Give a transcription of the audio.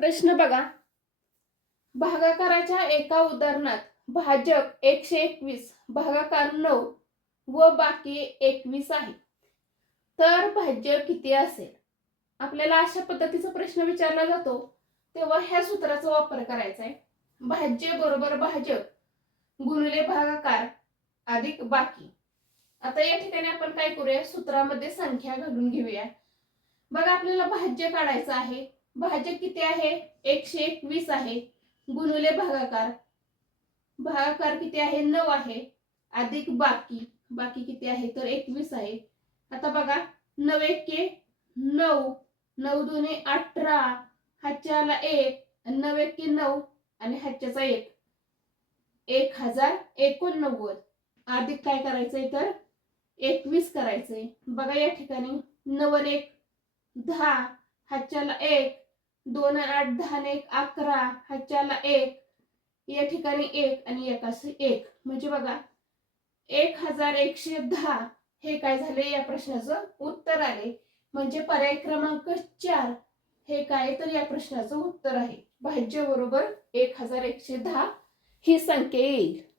प्रश्न बघा. भागाकाराच्या एका उदाहरणात भाजक 121 भागाकार 9 व बाकी 21 आहे. तर भाज्य किती असेल? आपल्याला अशा पद्धतीचा प्रश्न विचारला जातो तेव्हा ह्या सूत्राचा वापर करायचा आहे. भाज्य बरोबर भाजक गुणिले भागाकार अधिक बाकी. आता या ठिकाणी आपण काय करूया, सूत्रामध्ये संख्या घालून घेऊया. बघा, आपल्याला भाज्य काढायचं आहे. भाज्य किती आहे? 121 आहे गुणिले भागाकार. भागाकार किती आहे? 9 आहे अधिक बाकी. बाकी किती आहे? तर 21 आहे. आता बघा, 9 एके 9, 9 दुने 18, हातच्याला 1, 9 एके 9 आणि हातच्याचा 1, 1089 अधिक काय करायचंय तर 21 करायचंय. बघा या ठिकाणी 9 1 10, हातच्याला 1, 2 8 10 1 11, हातच्याला 1, या ठिकाणी 1 आणि 1 असे 1. म्हणजे बघा 1110 हे काय झाले, या प्रश्नाचं उत्तर आले. म्हणजे पर्याय क्रमांक 4 हे काय तर या प्रश्नाचं उत्तर आहे. भाज्य बरोबर 1110 ही संख्या येईल.